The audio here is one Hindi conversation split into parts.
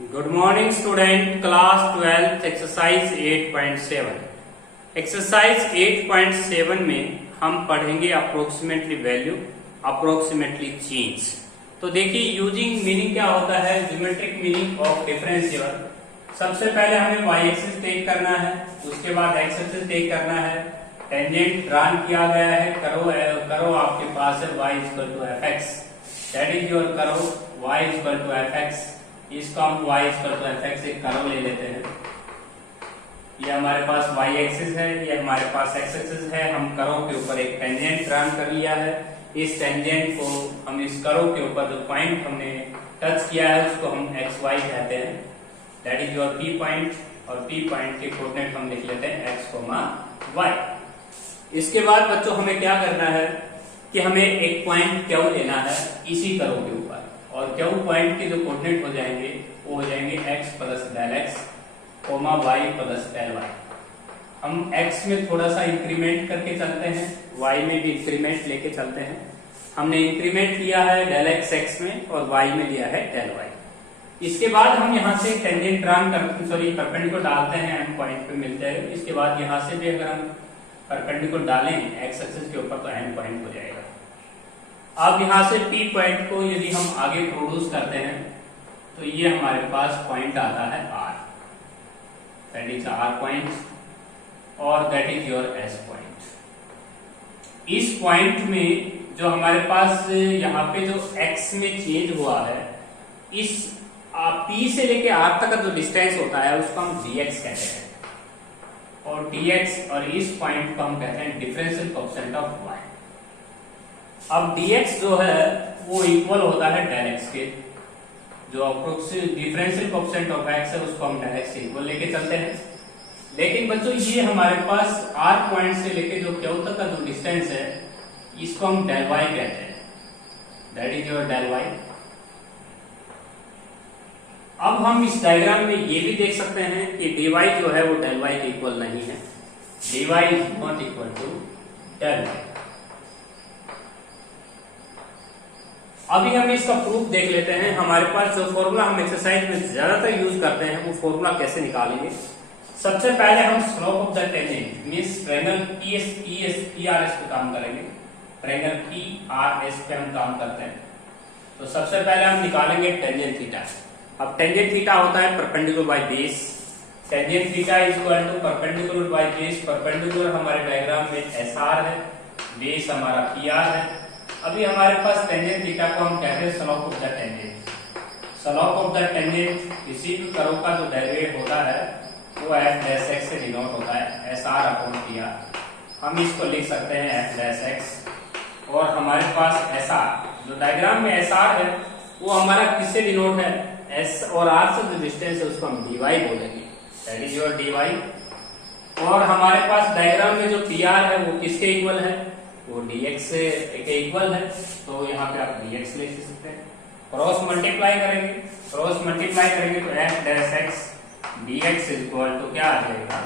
Good morning student, class 12 exercise 8.7। Exercise 8.7 में हम पढ़ेंगे अप्रोक्सीमेटली वैल्यू, अप्रोक्सीमेटली चेंज। तो देखिए यूजिंग मीनिंग क्या होता है, ज्योमेट्रिक मीनिंग ऑफ डिफरेंशियल। सबसे पहले हमें वाई एक्सिस टेक करना है, उसके बाद एक्स एक्सिस टेक करना है, टेंजेंट ड्रॉन किया गया है, करो आपके पास है y equal to f x, that is your curve y equal to f x. इसको हम y equal to f x एक कर्व ले लेते हैं। ये हमारे पास y एक्सिस है, ये हमारे पास x एक्सिस है। हम कर्व के ऊपर एक टेंजेंट ड्रॉन कर लिया है। इस टेंजेंट को हम इस कर्व के ऊपर जो पॉइंट हमने टच किया है उसको हम एक्स वाई कहते हैं, that is your p point. और p पॉइंट के कोऑर्डिनेट हम लिख लेते हैं x, y। इसके बाद बच्चों हमें क्या करना है कि हमें एक पॉइंट क्यू लेना है इसी कर्व के ऊपर, और क्यू पॉइंट के जो कोऑर्डिनेट हो जाएंगे वो हो जाएंगे x plus del x, y plus del y. हम x में थोड़ा सा इंक्रीमेंट करके चलते हैं, y में भी इंक्रीमेंट लेके चलते हैं। हमने इंक्रीमेंट लिया है डेल एक्स x में और y में लिया है डेल y। इसके बाद हम यहाँ से टेंजेंट ड्रॉन परपेंडिकुलर डालते हैं, एम पॉइंट पे मिलते हैं। इसके बाद यहाँ से भी अगर हम परपेंडिकुलर डालें एक्स एक्सिस के ऊपर तो एम पॉइंट हो जाएगा। अब यहाँ से P पॉइंट को यदि हम आगे प्रोड्यूस करते हैं तो ये हमारे पास पॉइंट आता है R, that is R point, और that is your S point. इस पॉइंट में जो हमारे पास यहाँ पे जो X में चेंज हुआ है, इस P से लेके R तक का जो डिस्टेंस होता है उसको हम dx कहते हैं, और dx और इस पॉइंट को हम कहते हैं डिफरेंशियल कोएफिशिएंट ऑफ y। अब dx जो है वो इक्वल होता है डेल x के, जो डिफरेंशियल कोएफिशिएंट ऑफ x है उसको हम डेल x से इक्वल लेके चलते हैं। लेकिन बच्चों ये हमारे पास r पॉइंट से लेके जो q तक का जो डिस्टेंस है इसको हम डेल y कहते हैं, that is your del y। अब हम इस डायग्राम में ये भी देख सकते हैं कि dy जो है वो डेल y के इक्वल नहीं है, dy is not equal to del y। अभी हम इसका प्रूफ देख लेते हैं। हमारे पास जो फॉर्मूला हम एक्सरसाइज में ज्यादातर यूज करते हैं वो फॉर्मूला कैसे निकालेंगे। सबसे पहले हम slope of the tangent means triangle PRS पे काम करेंगे, ट्रायंगल PRS पे हम काम करते हैं। तो सबसे पहले हम निकालेंगे टेंजेंट थीटा। अब टेंजेंट थीटा होता है perpendicular by base, tangent theta is equal to perpendicular by base. Perpendicular हमारे डायग्राम में SR है, बेस हमारा PR है। अभी हमारे पास टेंजेंट थीटा को हम कहते हैं slope of the tangent. Slope of the tangent किसी भी कर्व का जो डेरिवेटिव होता है वो f डैश x से डिनोट होता है, SR अपॉन PR। हम इसको लिख सकते हैं f डैश x, और हमारे पास SR जो डायग्राम में SR है वो हमारा किससे डिनोट है, S और R से जो डिस्टेंस है उसको हम dy बोलेंगे, दैट इज योर dy। और हमारे पास डायग्राम में जो PR है वो किसके इक्वल है, वो dx के इक्वल है, तो यहाँ पे आप dx ले सकते हैं। क्रॉस मल्टीप्लाई करेंगे तो f dash x dx is equal to क्या आ जाएगा,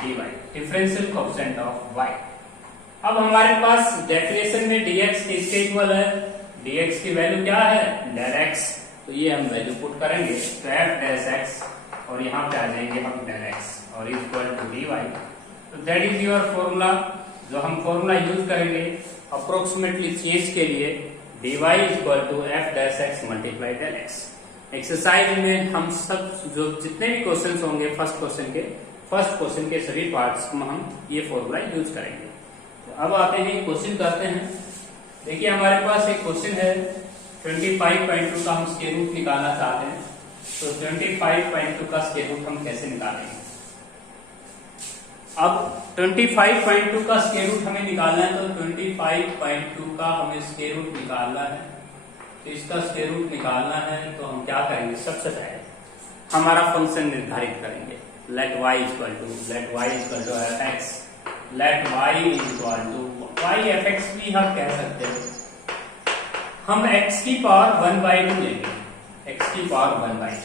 dy, differential coefficient of y। अब हमारे पास डेफिनेशन में dx किसके इक्वल है, dx की वैल्यू क्या है, डेल x, तो ये हम वैल्यू पुट करेंगे तो f डैश x और यहाँ पे आ जाएंगे हम डेल x और इक्वल टू dy। तो दैट इज योर फॉर्मूला जो हम फॉर्मूला यूज करेंगे अप्रोक्सीमेटली चेंज के लिए, dy equal to f dash x multiply del x। Exercise में हम सब जो जितने भी क्वेश्चंस होंगे फर्स्ट क्वेश्चन के सभी पार्ट्स में हम ये फॉर्मूला यूज करेंगे। तो अब आते हैं क्वेश्चन करते हैं। देखिए हमारे पास एक क्वेश्चन है 25.2 का हम स्क्वायर रूट निकालना चाहते हैं। तो 25.2 का स्क्वायर रूट हम कैसे निकालेंगे। अब 25.2 का स्क्वायर रूट हमें निकालना है, तो 25.2 का हमें स्क्वायर रूट निकालना है। तो इसका स्क्वायर रूट निकालना है तो हम क्या करेंगे, सबसे पहले हमारा फंक्शन निर्धारित करेंगे, let y equal to f x, let y equal to y f x भी हम कह सकते हैं। हम x की पावर 1/2 लेंगे, x की पावर 1/2,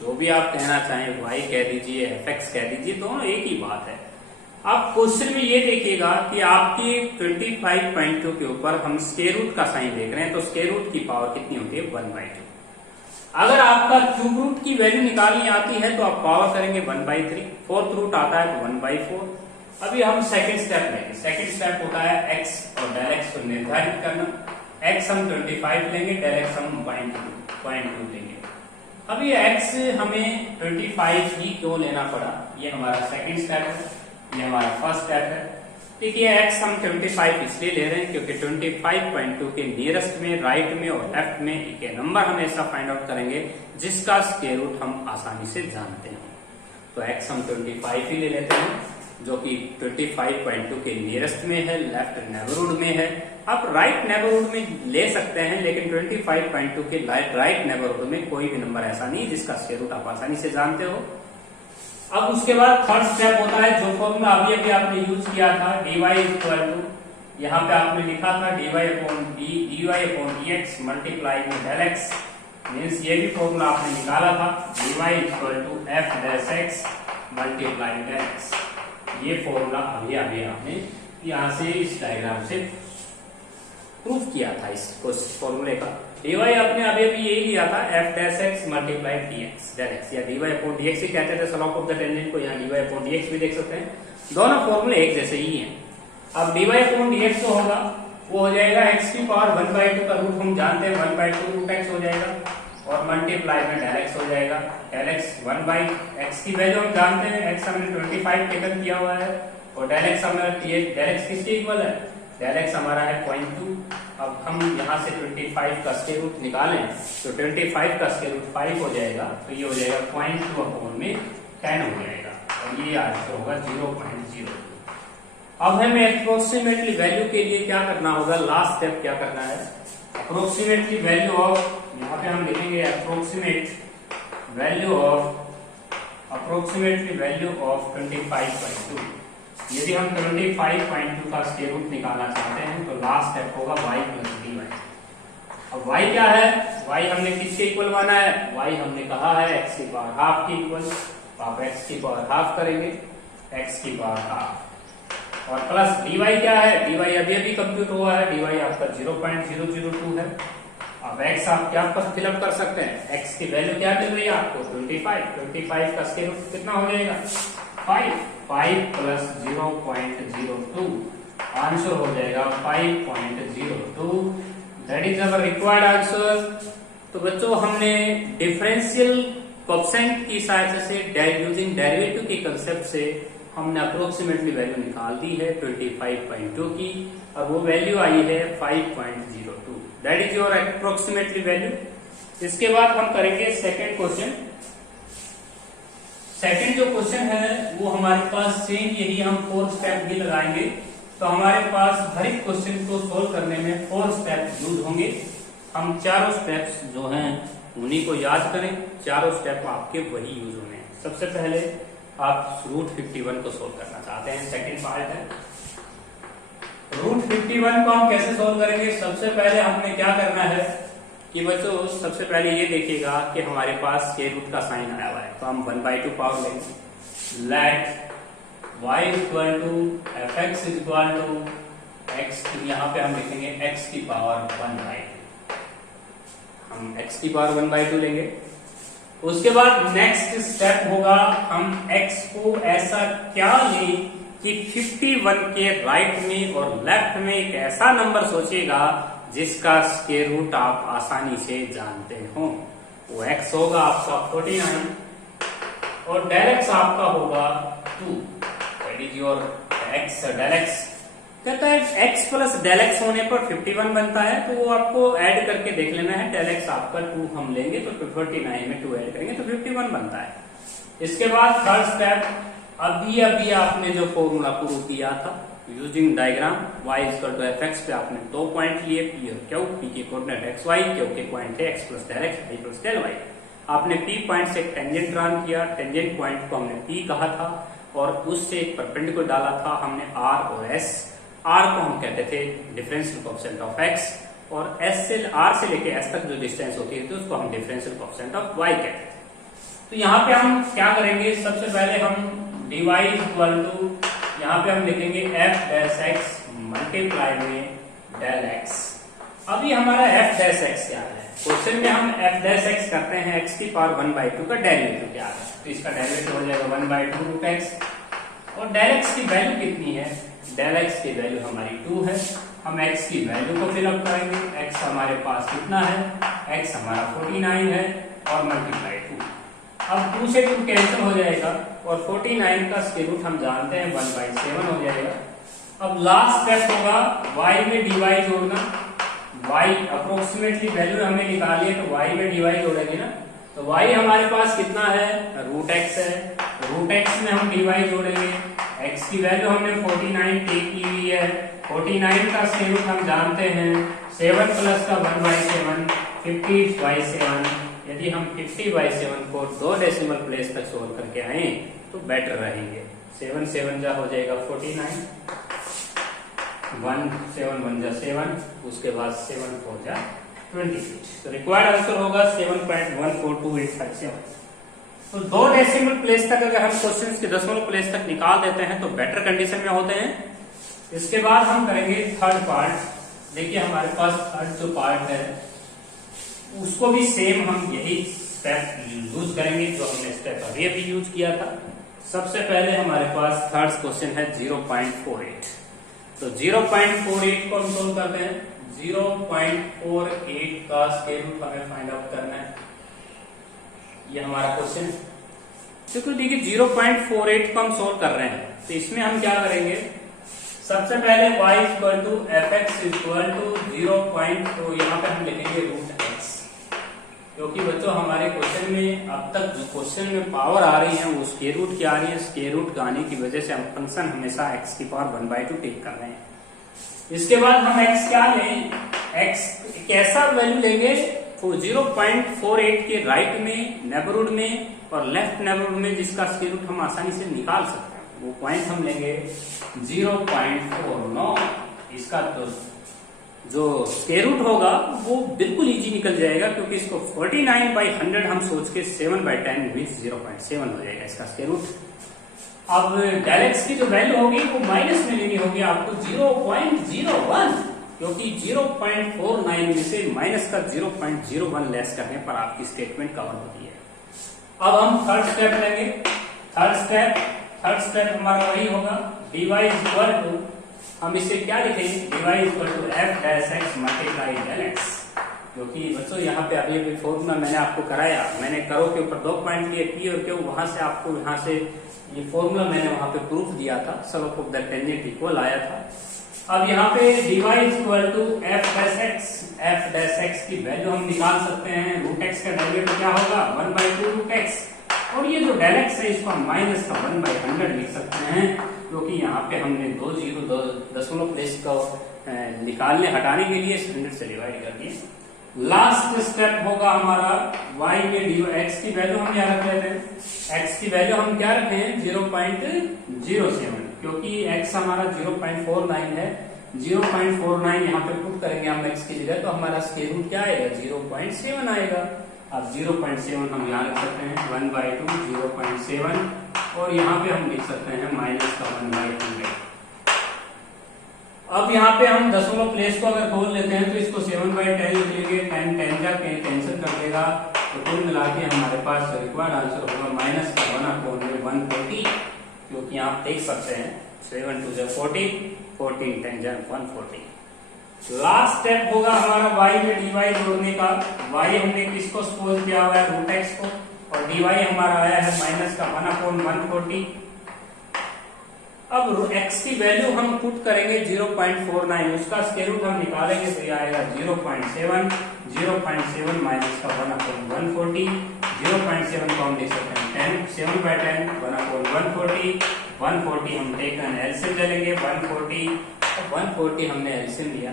जो भी आप कहना चाहें, y कह दीजिए f x कह दीजिए, दोनों एक ही बात है। आप क्वेश्चन में ये देखिएगा कि आपकी 25.2 के ऊपर हम स्क्वायर रूट का साइन देख रहे हैं, तो स्क्वायर रूट की पावर कितनी होती है, 1/2। अगर आपका क्यूब रूट की वैल्यू निकालनी आती है तो आप पावर करेंगे 1/3, फोर्थ रूट आता है तो 1/4। अभी हम सेकंड स्टेप लेंगे। सेकंड स्टेप होता है x और डेल x को निर्धारित करना। x हम 25 लेंगे, डेल x हम 0.2 लेंगे। अभी x हमें 25 ही क्यों लेना पड़ा, ये हमारा सेकंड स्टेप है, ये हमारा फर्स्ट स्टेप है। देखिए x हम 25 इसलिए ले रहे हैं क्योंकि 25.2 के नियरेस्ट में, राइट में और लेफ्ट में एक नंबर हम ऐसा फाइंड आउट करेंगे जिसका स्क्वायर रूट हम आसानी से जानते हैं। तो x हम 25 ही ले लेते हैं जो कि 25.2 के नियरेस्ट में है, लेफ्ट नेबरहुड में है। आप राइट नेबरहुड में ले सकते हैं, लेकिन 25.2 के राइट नेबरहुड में कोई भी नंबर ऐसा नहीं जिसका स्क्वायर रूट आप आसानी से जानते हो। अब उसके बाद थर्ड स्टेप होता है जो फॉर्मूला अभी अभी आपने यूज किया था, dy इक्वल टू, यहाँ पे आपने लिखा था dy/dx मल्टीप्लाई में डेल x, मीन्स ये भी फॉर्मूला आपने निकाला था dy equal to f'(x) multiply del x। ये फॉर्मूला अभी अभी आपने यहाँ से इस डायग्राम से प्रूफ किया था इस फॉर्मूले का। dy आपने अभी अभी यही लिया था f'(x) multiply dx del x, या dy/dx ही कहते थे स्लोप ऑफ द टेंजेंट को, यहाँ dy/dx भी देख सकते हैं। दोनों फॉर्मूले एक जैसे ही हैं। अब dy/dx जो होगा वो हो जाएगा x की पावर 1/2 का रूट हम जानते हैं 1/2 रूट x हो जाएगा, और मल्टीप्लाई में डेल x हो जाएगा। डेल x 1/x की वैल्यू हम जानते हैं, x हमने 25 टेकन किया हुआ है, और डेल x हमारा डेल x किसके इक्वल है, डेल x हमारा है 0.2। अब हम यहाँ से 25 का स्क्वायर रूट निकालें तो 25 का स्क्वायर रूट 5 हो जाएगा, तो ये हो जाएगा 0.2/10 हो जाएगा, और ये आंसर होगा 0.02। अब हमें अप्रोक्सीमेटली वैल्यू के लिए क्या करना होगा, लास्ट स्टेप क्या करना है, अप्रोक्सीमेटली वैल्यू ऑफ, यहाँ पे हम लिखेंगे अप्रोक्सीमेटली वैल्यू ऑफ 25.2। यदि हम 25.2 का स्क्वायर रूट निकालना चाहते हैं तो लास्ट स्टेप होगा y + dy। अब y क्या है, y हमने किसके इक्वल माना है, y हमने कहा है x की पावर हाफ के इक्वल, तो आप x की पावर हाफ करेंगे, x की पावर हाफ, और प्लस dy क्या है, dy अभी अभी कंप्यूट हुआ है, dy आपका 0.002 है। अब x आप क्या फिलअप कर सकते हैं, x की वैल्यू क्या मिल रही है आपको 25 का स्क्वायर रूट कितना हो जाएगा 5 प्लस 0.02, आंसर हो जाएगा 5.02। That is our required answer. तो बच्चों हमने डिफरेंशियल कोएफिशिएंट की सहायता से यूजिंग डेरिवेटिव के कंसेप्ट से हमने अप्रोक्सीमेटली वैल्यू निकाल दी है 25.2 की, और वो वैल्यू आई है 5.02। That is your approximately value. इसके बाद हम करेंगे सेकेंड क्वेश्चन। सेकंड जो क्वेश्चन है वो हमारे पास सेम यही हम 4 स्टेप भी लगाएंगे, तो हमारे पास हर एक क्वेश्चन को सोल्व करने में 4 स्टेप यूज होंगे। हम चारों स्टेप्स जो हैं उन्हीं को याद करें, चारों स्टेप आपके वही यूज होने हैं। सबसे पहले आप रूट 51 को सोल्व करना चाहते हैं, सेकंड पार्ट है। रूट 51 को हम कैसे सोल्व करेंगे, सबसे पहले हमने क्या करना है कि बच्चों सबसे पहले ये देखिएगा कि हमारे पास स्क्वायर रूट का साइन आया हुआ है, तो हम 1/2 पावर लेंगे। Let y equal to fx equal to x, यहाँ पे हम लिखेंगे x की पावर 1/2, हम x की पावर 1/2 लेंगे। उसके बाद नेक्स्ट स्टेप होगा हम x को ऐसा क्या लें कि 51 के राइट में और लेफ्ट में एक ऐसा नंबर सोचिएगा जिसका स्क्वायर रूट आप आसानी से जानते हो। वो x होगा आपका 49 और डेल x आपका होगा 2। That is your x del x। कहता है x प्लस डेल x होने पर 51 बनता है, तो वो आपको ऐड करके देख लेना है। डेल x आपका 2 हम लेंगे तो 49 में 2 ऐड करेंगे तो 51 बनता है। इसके बाद थर्ड स्टेप, अभी अभी आपने जो फॉर्मूला प्रूव किया था using diagram y equal to fx पे आपने 2 पॉइंट लिए, p और q, p के कोऑर्डिनेट xy, q के पॉइंट है x plus del x, y plus del y। आपने p पॉइंट से एक टेंजेंट ड्रॉ किया, टेंजेंट पॉइंट को हमने p कहा था और उससे एक परपेंडिकुलर डाला था हमने r और s। r को हम कहते थे डिफरेंशियल कोएफिशिएंट ऑफ x, और s से r से लेके s तक जो डिस्टेंस होती है तो उसको हम डिफरेंशियल कोएफिशिएंट ऑफ y कहते थे। तो यहाँ पे हम क्या करेंगे, सबसे पहले हम dy इक्वल टू, यहाँ पे हम लिखेंगे f डैश x मल्टीप्लाई में डेल x। अभी हमारा f डैश x क्या है, क्वेश्चन में हम f डैश x करते हैं x की पावर 1/2 का डेरिवेटिव क्या है, तो इसका डेरिवेटिव हो जाएगा 1/2 रूट x। और डेल x की वैल्यू कितनी है, डेल x की वैल्यू हमारी 2 है। हम x की वैल्यू को फिलअप करेंगे, x हमारे पास कितना है, x हमारा 49 है और मल्टीप्लाई 2। अब 2 से 2 कैंसिल हो जाएगा और 49 का स्क्वायर रूट हम जानते हैं 1/7 हो जाएगा। अब लास्ट स्टेप होगा y में dy जोड़ना। y अप्रोक्सीमेटली वैल्यू हमें निकाली है, तो y में dy जोड़ेंगे ना, तो y हमारे पास कितना है, रूट x है। रूट x में हम dy जोड़ेंगे, x की वैल्यू हमने 49 टेक की हुई है। 49 का स्क्वायर रूट हम जानते हैं 7 प्लस का 1/7 50/7। यदि हम 50/7 को 2 डेसिमल प्लेस तक सोल्व करके आए तो बेटर रहेंगे। 7 7 जा हो जाएगा 49, 1 7 1 जा 7, उसके बाद 7 4 जा 26। तो रिक्वायर्ड आंसर होगा 7.142857। तो 2 डेसिमल प्लेस तक अगर हम क्वेश्चंस के दशमलव प्लेस तक निकाल देते हैं तो बेटर कंडीशन में होते हैं। इसके बाद हम करेंगे थर्ड पार्ट। देखिए हमारे पास थर्ड जो पार्ट है उसको भी सेम हम यही स्टेप यूज करेंगे जो हमने स्टेप अभी अभी यूज किया था। सबसे पहले हमारे पास थर्ड क्वेश्चन है 0.48। तो 0.48 को हम सोल्व करते हैं। 0.48 का स्क्वायर रूट हमें फाइंड आउट करना है, ये हमारा क्वेश्चन। क्योंकि देखिए 0.48 को हम सोल्व कर रहे हैं तो इसमें हम क्या करेंगे, सबसे पहले y equal to f x equal to 0.4, यहाँ पे हम लिखेंगे रूट x। क्योंकि बच्चों हमारे क्वेश्चन में अब तक जो क्वेश्चन में पावर आ रही है वो स्क्वायर रूट की आ रही है। स्क्वायर रूट आने की वजह से हम फंक्शन हमेशा x की पावर 1/2 टेक कर रहे हैं। इसके बाद हम x क्या लें, x कैसा वैल्यू लेंगे, तो 0.48 के राइट में नेबरहुड में और लेफ्ट नेबरहुड में जिसका स्क्वायर रूट हम आसानी से निकाल सकते हैं वो पॉइंट हम लेंगे 0.49। इसका तो जो स्क्वायर रूट होगा वो बिल्कुल इजी निकल जाएगा, क्योंकि इसको 49/100 हम सोच के 7/10 मीन्स 0.7 हो जाएगा इसका स्क्वायर रूट। अब डेल एक्स की जो वैल्यू होगी वो माइनस में लेनी होगी आपको 0.01, क्योंकि 0.49 में से माइनस का 0.01 लेस करने पर आपकी स्टेटमेंट कवर होती है। अब हम थर्ड स्टेप लेंगे। थर्ड स्टेप हमारा वही होगा dy इक्वल टू, हम इसे क्या लिखेंगे, dy equal to f dash x multiply del x. क्योंकि बच्चों यहाँ पे अभी अभी फॉर्मूला मैंने आपको कराया, मैंने करो के ऊपर 2 पॉइंट लिए, पी और क्यू, वहां से आपको यहाँ से ये फॉर्मूला मैंने वहां पे प्रूफ दिया था, slope of the tangent equal आया था। अब यहाँ पे dy equal to f dash x की वैल्यू हम निकाल सकते हैं। रूट एक्स का डेरिवेटिव क्या होगा, 1/2 रूट एक्स, और ये जो डेल एक्स है इसको हम माइनस का 1/100 लिख सकते हैं, क्योंकि यहाँ पे हमने 2 दशमलव प्लेस को निकालने हटाने के लिए 100 से डिवाइड कर दिए। लास्ट स्टेप होगा हमारा y में dy, x की वैल्यू हम यहाँ रख लेते हैं। x की वैल्यू हम क्या रखे हैं 0.07, क्योंकि x हमारा 0.49 है। 0.49 यहाँ पे पुट करेंगे हम x की जगह, तो हमारा स्क्वायर रूट क्या आएगा 0.7 आएगा। अब 0.7 हम यहाँ रख सकते हैं 1/2 0.7, और यहाँ पे हम लिख सकते हैं माइनस का 1/100। अब यहाँ पे हम दशमलव प्लेस को अगर खोल लेते हैं तो इसको 7/10 लिख लेंगे, 10 जा कैंसिल कर देगा, तो कुल मिला के हमारे पास रिक्वायर्ड आंसर होगा माइनस का 1/140, क्योंकि आप देख सकते हैं 7 2 जा 40, 14 10 जा 140। लास्ट स्टेप होगा हमारा y में dy जोड़ने का। y हमने किसको सपोज किया हुआ है, रूट x को, और dy हमारा आया है माइनस का 1/140। अब x की वैल्यू हम पुट करेंगे 0.49, उसका स्क्वायर रूट हम निकालेंगे तो ये आएगा 0.7 माइनस का 1/140। 0.7 को हम लिख सकते हैं 7/10 1/140। 140 हम टेकन एलसीएम ले लेंगे, 140 हमने एलसीएम लिया,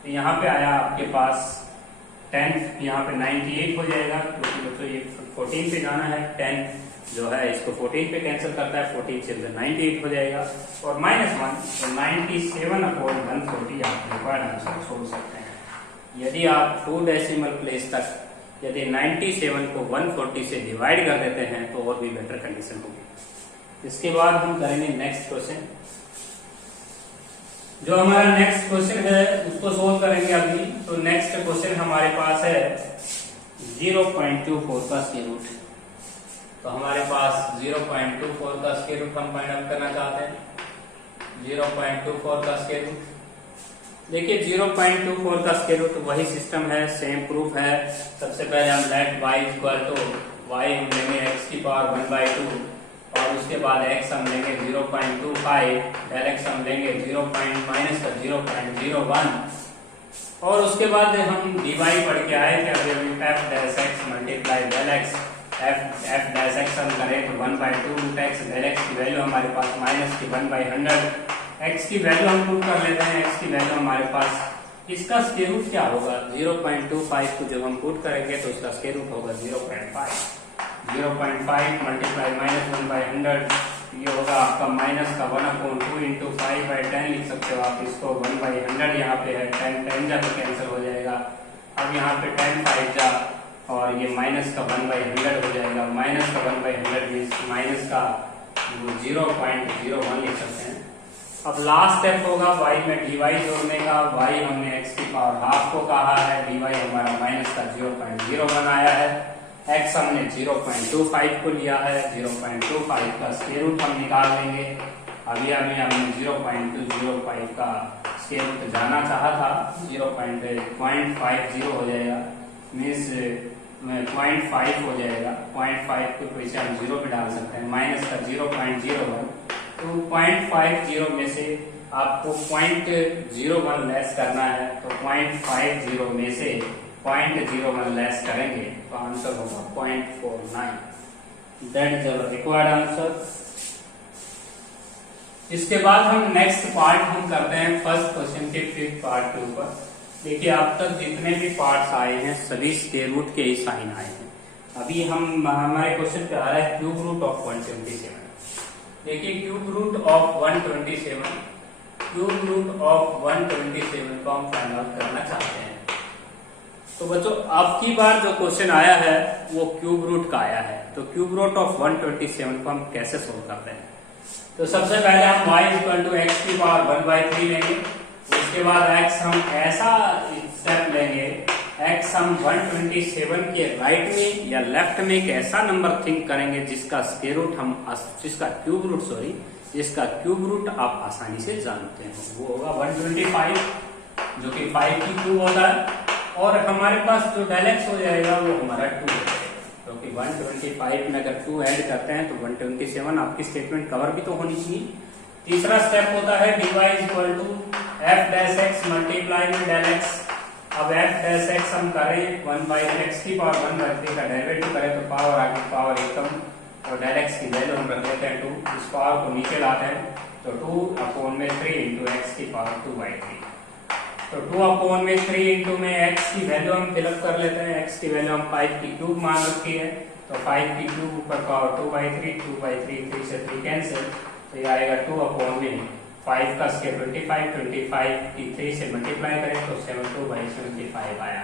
तो यहाँ पे आया आपके पास 10, यहाँ पे 98 हो जाएगा, क्योंकि बच्चों ये 14 पे जाना है, 10 जो है इसको 14 पे कैंसिल करता है, 14 से 98 हो जाएगा, और -1 तो 97/140 आप रिक्वायर्ड आंसर छोड़ सकते हैं। यदि आप 2 डेसिमल प्लेस तक यदि 97 को 140 से डिवाइड कर देते हैं तो और भी बेटर कंडीशन होगी। इसके बाद हम करेंगे नेक्स्ट क्वेश्चन। जो हमारा नेक्स्ट क्वेश्चन है उसको सोल्व करेंगे अभी। तो नेक्स्ट क्वेश्चन हमारे पास है 0.24 का स्क्वायर रूट। तो हमारे पास 0.24 का स्क्वायर रूट हम फाइंड आउट करना चाहते हैं। 0.24 का स्क्वायर रूट, देखिए 0.24 का स्क्वायर रूट वही सिस्टम है, सेम प्रूफ है। सबसे पहले हम let y equal to y हम लेंगे x की पावर 1/2 और उसके बाद x हम लेंगे 0.25, डेल x हम लेंगे 0.01 और उसके बाद हम dy पढ़ के आए थे अभी f dash x multiply del x, f dash x हम करें तो 1/2 रूट x, डेल x की वैल्यू हमारे पास माइनस की 1/100, x की वैल्यू हम पुट कर लेते हैं, x की वैल्यू हमारे पास, इसका स्क्वायर रूट क्या होगा 0.25 को जब हम पुट करेंगे तो इसका स्क्वायर रूट होगा 0.5 मल्टीप्लाई माइनस 1/100, ये होगा आपका माइनस का 1/2 इंटू 5/10 लिख सकते हो आप इसको, 1/100 यहाँ पे है, 10 जा तो कैंसिल हो जाएगा। अब यहाँ पे 10 5 जा और ये माइनस का 1/100 हो जाएगा, माइनस का 1/100 मीन्स माइनस का 0.01 लिख सकते हैं। अब लास्ट स्टेप होगा y में dy जोड़ने का, y हमने x की पावर हाफ को कहा है, dy हमारा माइनस का 0.01 आया है, x हमने 0.25 को लिया है, 0.25 का स्क्वायर रूट हम निकाल लेंगे। अभी हमने 0.205 का स्क्वायर रूट जाना चाहा था, 0.50 हो जाएगा, मीन्स 0.5 हो जाएगा, 0.5 को पीछे हम 0 पे डाल सकते हैं, माइनस का 0.01, तो 0.50 में से आपको 0.01 लेस करना है, तो 0.50 में से 0.01 लेस करेंगे तो आंसर होगा 0.49, that is our required answer. इसके बाद हम नेक्स्ट पार्ट हम करते हैं फर्स्ट क्वेश्चन के फिफ्थ पार्ट के ऊपर। देखिए अब तक जितने भी पार्ट्स आए हैं सभी स्क्वायर रूट के ही साइन आए हैं। अभी हम हमारे क्वेश्चन पे आ रहा है क्यूब रूट ऑफ 127। देखिए cube root of 127, cube root of 127 को हम फाइंड आउट करना चाहते हैं। तो बच्चों अब की बार जो क्वेश्चन आया है वो क्यूब रूट का आया है, तो क्यूब रूट ऑफ 127 को हम कैसे सोल्व करते हैं। तो सबसे पहले हम y इक्वल टू x की पावर 1/3 लेंगे, उसके बाद x हम ऐसा स्टेप लेंगे, x हम 127 के राइट में या लेफ्ट में एक ऐसा नंबर थिंक करेंगे जिसका स्क्वायर रूट हम जिसका क्यूब रूट आप आसानी से जानते हैं, वो होगा 125 जो कि 5 की क्यूब होता है, और हमारे पास जो डेल x हो जाएगा वो हमारा 2 हो जाएगा, क्योंकि 125 में अगर 2 ऐड करते हैं तो 127 आपकी स्टेटमेंट कवर भी तो होनी चाहिए। तीसरा स्टेप होता है dy equal to f dash x multiply में डेल x। अब f डैश x हम करें 1/x की पावर 1/3 का डेरिवेटिव करें तो पावर आगे पावर एकदम, और डेल x की वैल्यू हम रख लेते हैं 2, इस पावर को नीचे लाते हैं तो 2/3 इंटू x की पावर 2/3, तो 2/3 इंटू में x की वैल्यू हम फिलअप कर लेते हैं, x की वैल्यू हम 5 की क्यूब मान रखी है, तो 5 की क्यूब ऊपर पावर 2/3, 3 से 3 कैंसिल, तो ये आएगा 2/5 का स्क्वायर 25 की 3 से मल्टीप्लाई करें तो 72/75 आया।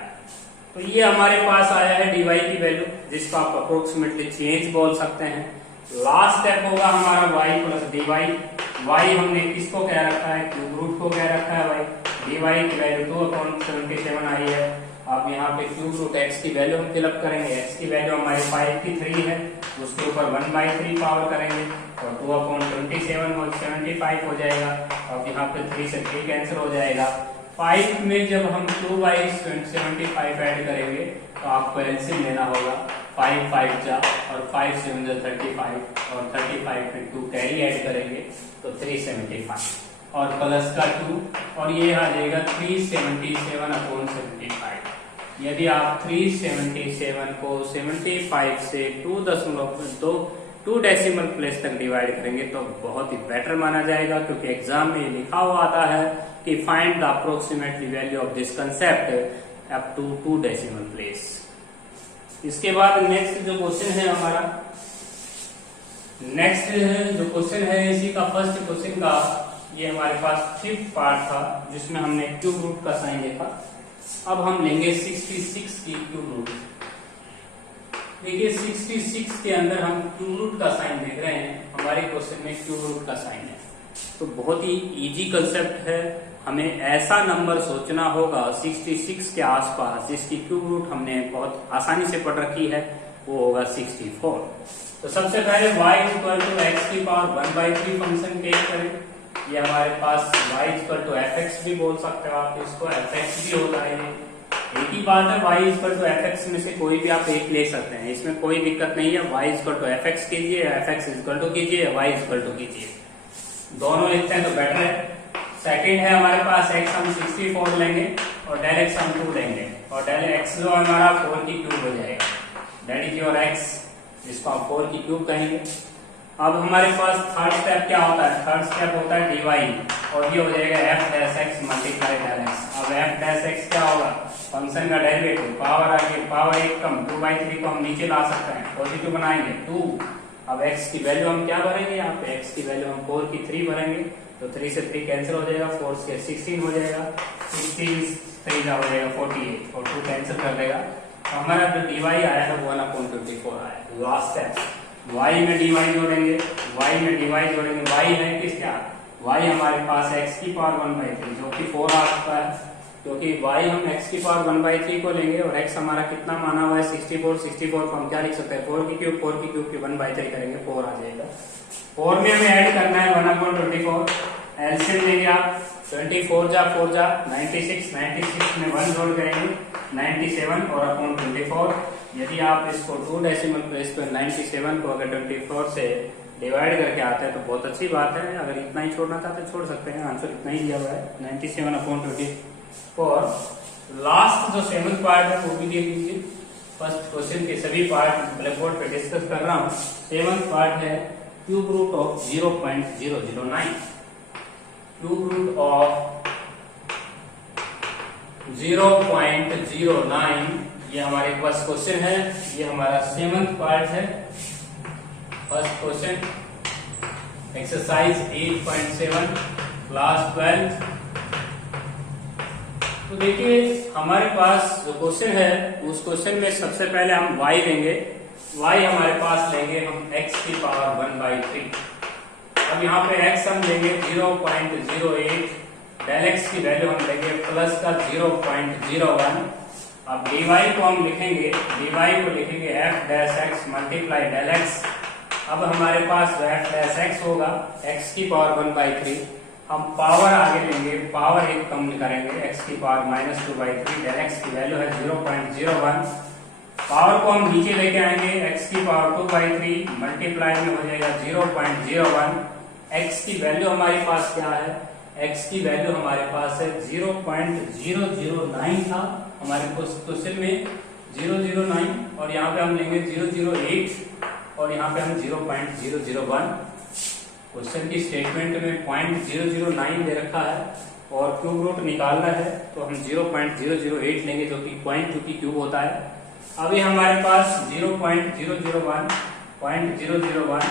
तो ये हमारे पास आया है dy की वैल्यू, जिसको आप अप्रोक्सीमेटली चेंज बोल सकते हैं। लास्ट स्टेप होगा हमारा y प्लस dy। y हमने किसको कह रखा है, क्यूब रूट को कह रखा है y, dy की वैल्यू 2/77 आई है। अब यहाँ पे क्यूब रूट x की वैल्यू हम फिलअप करेंगे, x की वैल्यू हमारी 5 की 3 है, उसके ऊपर 1/3 पावर करेंगे तो 2/27 हो जाएगा। अब यहाँ पे 3 से 3 कैंसिल हो जाएगा। 5 में जब हम 2/75 ऐड करेंगे तो आपको एलसीएम लेना होगा, 5 5 जा और 5 7 35 और 35 में 2 कैरी ऐड करेंगे तो 375 और प्लस का 2 और ये आ जाएगा 377/75। यदि आप 377 को 75 से 2 डेसिमल प्लेस तक डिवाइड करेंगे तो बहुत ही बेटर माना जाएगा, क्योंकि एग्जाम में लिखा हुआ आता है कि find the approximately value of this concept up to 2 decimal place. इसके बाद नेक्स्ट जो क्वेश्चन है हमारा, इसी का फर्स्ट क्वेश्चन का ये हमारे पास 5th पार्ट था जिसमें हमने क्यूब रूट का साइन देखा। अब हम लेंगे 66 की क्यूब रूट। देखिए 66 के अंदर हम क्यूब रूट का साइन देख रहे हैं, हमारे क्वेश्चन में क्यूब रूट का साइन है, तो बहुत ही इजी कंसेप्ट है हमें ऐसा नंबर सोचना होगा 66 के आसपास जिसकी क्यूब रूट हमने बहुत आसानी से पढ़ रखी है, वो होगा 64। तो सबसे पहले y इक्वल टू एक्स की पावर 1/3 फंक्शन टेक करें। ये हमारे पास y इक्वल टू fx भी बोल सकते हो आप, इसको fx भी होता है। एक ही बात है, y इक्वल टू fx में से कोई भी आप एक ले सकते हैं, इसमें कोई दिक्कत नहीं है। y इक्वल टू fx कीजिए, fx इक्वल टू कीजिए, y इक्वल टू कीजिए, दोनों लिखते हैं तो बेटर है। सेकंड है हमारे पास x हम 64 लेंगे और डेल x हम 2 लेंगे और डेल x जो हमारा 4 की क्यूब हो जाएगा, दैट इज योर x, जिसको आप 4 की क्यूब कहेंगे। अब हमारे पास थर्ड स्टेप क्या होता है? थर्ड स्टेप होता है डिवाइड, और ये हो जाएगा f dash x multiply del x। अब f डैश x क्या होगा? फंक्शन का डेरिवेटिव, पावर आगे, पावर एक कम 2/3 को हम नीचे ला सकते हैं, पॉजिटिव बनाएंगे 2। अब x की वैल्यू हम क्या भरेंगे? यहाँ पे x की वैल्यू हम 4 की 3 भरेंगे, तो 3 से 3 कैंसिल हो जाएगा, 4 से 16 हो जाएगा, 16 3 का हो जाएगा 48 और 2 कैंसिल कर देगा। तो हमारा जो dy आया है 1/24 आया। लास्ट स्टेप y में dy जोड़ेंगे, y में dy जोड़ेंगे, y है किस क्या? y हमारे पास x की पावर 1/3 जो कि 4 आ चुका है, क्योंकि y हम x की पावर 1/3 को लेंगे और x हमारा कितना माना हुआ है 64 को हम क्या लिख सकते हैं 4 की क्यूब की 1/3 करेंगे 4 आ जाएगा। 4 में हमें ऐड करना है 1/24, एलसीएम लेंगे आप, 24 जा 4 जा 96 में 1 जोड़ करेंगे 97 और अपॉन 24। यदि आप इसको 2 डेसिमल प्लेस पर 97 को अगर 24 से डिवाइड करके आते हैं तो बहुत अच्छी बात है। अगर इतना ही छोड़ना चाहते हैं छोड़ सकते हैं, आंसर इतना ही दिया हुआ है 97/24। लास्ट जो 7th पार्ट है वो भी देख लीजिए। फर्स्ट क्वेश्चन के सभी पार्ट ब्लैक बोर्ड पे डिस्कस कर रहा हूँ। 7th पार्ट है cube root of 0.009। Cube root of 0.09 ये हमारे पास क्वेश्चन है, ये हमारा 7th पार्ट है। First question exercise 8.7 class 12। तो देखिए हमारे पास जो क्वेश्चन है उस क्वेश्चन में सबसे पहले हम y लेंगे, y हमारे पास लेंगे हम x की पावर 1/3। अब यहाँ पे x हम लेंगे 0.08, डेल x की वैल्यू हम लेंगे प्लस का 0.01। अब dy को हम लिखेंगे, dy को लिखेंगे f dash x multiply del x। अब हमारे पास जो f डैश x होगा x की पावर 1/3, हम पावर आगे लेंगे, पावर एक कम करेंगे, x की पावर -2/3, डेल x की वैल्यू है 0.01। पावर को हम नीचे लेके आएंगे, x की पावर 2/3 मल्टीप्लाई में हो जाएगा 0.01। x की वैल्यू हमारे पास क्या है? x की वैल्यू हमारे पास है 0.009 था हमारे क्वेश्चन में 009, और यहाँ पे हम लेंगे 008 और यहाँ पे हम 0.001। क्वेश्चन की स्टेटमेंट में 0.009 दे रखा है और क्यूब रूट निकालना है तो हम 0.008 लेंगे जो कि 0.2 की क्यूब होता है। अभी हमारे पास 0.001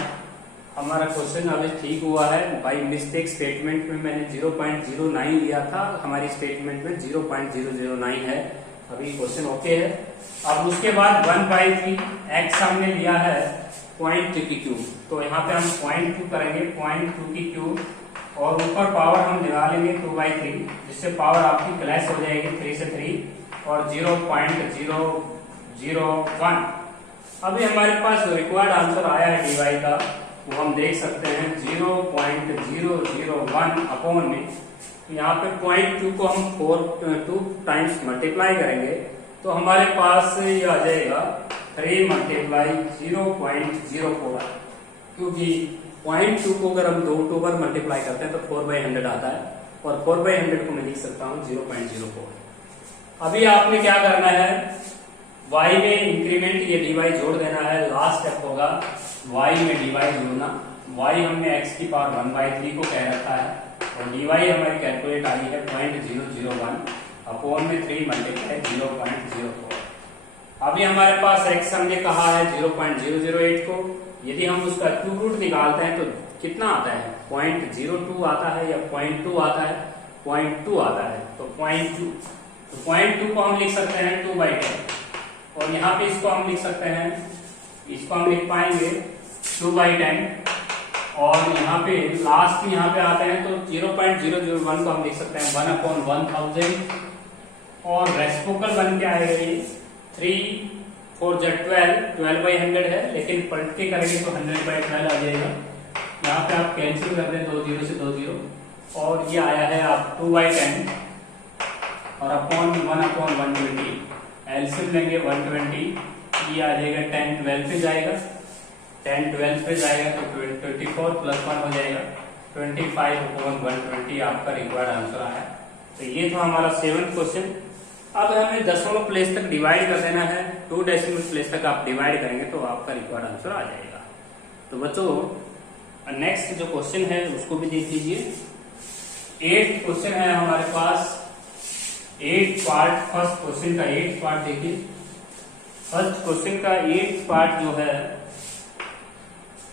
हमारा क्वेश्चन अभी ठीक हुआ है। बाई मिस्टेक स्टेटमेंट में मैंने 0.09 लिया था, हमारी स्टेटमेंट में 0.009 है। अभी क्वेश्चन ओके है। अब उसके बाद 1/3 x हमने लिया है 0.2 की क्यूब, तो यहाँ पे हम 0.2 करेंगे, 0.2 की क्यूब और ऊपर पावर हम लगा लेंगे 2/3, जिससे पावर आपकी क्लैश हो जाएगी 3 से 3 और 0.001। अभी हमारे पास जो रिक्वायर्ड आंसर आया है dy का वो हम देख सकते हैं 0.001 अपॉन में, यहाँ पे 0.2 को हम 2 टाइम्स मल्टीप्लाई करेंगे तो हमारे पास ये आ जाएगा 3 मल्टीप्लाई 0.04, क्योंकि 0.2 को अगर हम 2 बार मल्टीप्लाई करते हैं तो 4/100 आता है और 4/100 को मैं लिख सकता हूँ 0.04। अभी आपने क्या करना है, y में इंक्रीमेंट ये dy जोड़ देना है। लास्ट स्टेप होगा y में dy जोड़ना। y हमने x की पावर 1/3 को कह रखा है और dy हमारी कैलकुलेट आई है 0.001 अपॉन में 3 मल्टीप्लाई 0.04। अभी हमारे पास x हमने कहा है 0.008 को, यदि हम उसका क्यूब रूट निकालते हैं तो कितना आता है? 0.02 आता है या 0.2 आता है? 0.2 आता है। तो 0.2 को हम लिख सकते हैं 2/10 और यहाँ पे इसको हम लिख सकते हैं, इसको हम लिख पाएंगे 2/10 और यहाँ पे लास्ट यहाँ पे आते हैं तो 0.001 को हम लिख सकते हैं 1/1000 और रेसिप्रोकल बन के आएगा ये 3 4 जा 12/100 है, लेकिन पलट के करेंगे तो 100/12 आ जाएगा। यहाँ पे आप कैंसिल कर दें 2 0 से 2 0 और ये आया है आप 2/10 और अपॉन 1/120 एलसीएम लेंगे 120, ये आ जाएगा 10 12 पे जाएगा, 10 12 पे जाएगा तो 24 + 1 हो जाएगा 25/120 आपका रिक्वायर्ड आंसर आया। तो ये था हमारा 7th क्वेश्चन। अब हमें दशमलव प्लेस तक डिवाइड कर देना है, 2 डेसिमल प्लेस तक आप डिवाइड करेंगे तो आपका रिक्वायर्ड आंसर आ जाएगा। तो बच्चों नेक्स्ट जो क्वेश्चन है उसको भी देख लीजिए। 8th क्वेश्चन है हमारे पास, 8 पार्ट, फर्स्ट क्वेश्चन का 8 पार्ट देखिए। फर्स्ट क्वेश्चन का 8 पार्ट जो है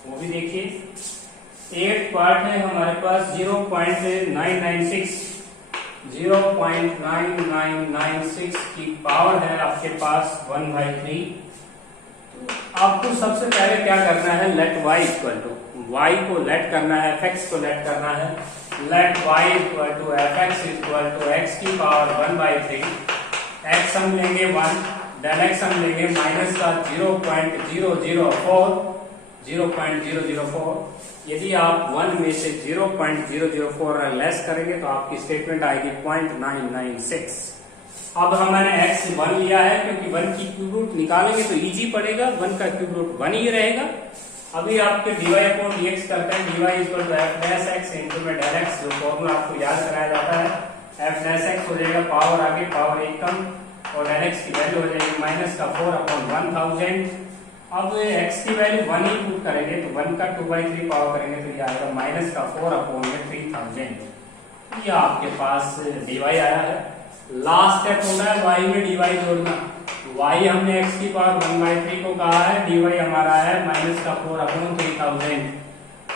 वो भी देखिए। 8 पार्ट है हमारे पास 0.9996 की पावर है आपके पास 1/3। आपको सबसे पहले क्या करना है, let y equal to, y को लेट करना है, fx को लेट करना है। Let y equal to fx equal to x की पावर 1/3। x हम लेंगे 1, देन x हम लेंगे माइनस का 0.004। यदि आप 1 में से 0.004 लेस करेंगे तो आपकी स्टेटमेंट आएगी 0.996। अब हमने x 1 लिया है क्योंकि 1 की क्यूब रूट निकालेंगे तो इजी पड़ेगा, 1 का क्यूब रूट 1 ही रहेगा। अभी आपके dy/dx करते हैं, dy इक्वल टू f'(x) इनटू में del x, जो फॉर्मूला आपको याद कराया जाता है। f'(x) हो जाएगा पावर आगे, पावर 1 कम, और del x की वैल्यू हो जाएगी माइनस का 4/1000। अब x की वैल्यू 1 ही पुट करेंगे तो 1 का 2/3 पावर करेंगे तो ये आएगा माइनस का 4/3000। ये आपके पास dy आया है। लास्ट स्टेप होगा y में dy जोड़ना। y हमने x की पावर 1/3 को कहा है, dy हमारा है माइनस का 4/3000।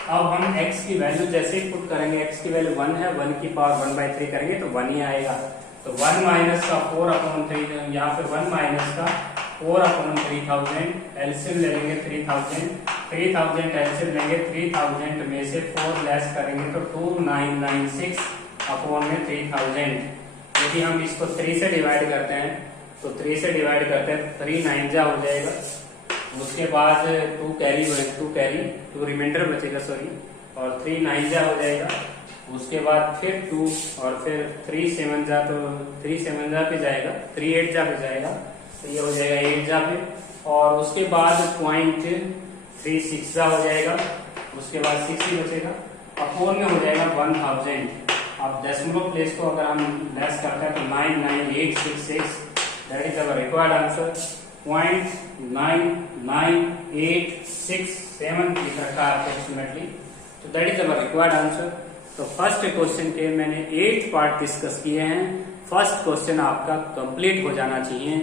अब हम x की वैल्यू जैसे ही पुट करेंगे, x की वैल्यू 1 है, 1 की पावर 1/3 करेंगे तो 1 ही आएगा। तो 1 माइनस का 4/3, यहाँ पे 1 माइनस का 4/3000, एलसीएम ले लेंगे 3000 एलसीएम लेंगे, 3000 में से 4 लेस करेंगे तो 2996 अपॉन में 3000। यदि हम इसको 3 से डिवाइड करते हैं तो 3 से डिवाइड करते हैं 3 9 जा हो जाएगा, उसके बाद 2 रिमाइंडर बचेगा सॉरी, और 3 9 जा हो जाएगा, उसके बाद फिर 2 और फिर 3 7 जा, तो 3 7 जा पे जाएगा, 3 8 जा पे जाएगा तो ये हो जाएगा 8 जा पे, और उसके बाद 0.36 जा हो जाएगा, उसके बाद 6 ही बचेगा, अपॉन में हो जाएगा 1000। अब डेसिमल प्लेस को अगर हम लेस करते हैं तो 99866, that is our required answer. 0.99867 लिख रखा है अप्रोक्सीमेटली, तो that is our required answer. तो फर्स्ट क्वेश्चन के मैंने 8 पार्ट डिस्कस किए हैं। फर्स्ट क्वेश्चन आपका कंप्लीट हो जाना चाहिए।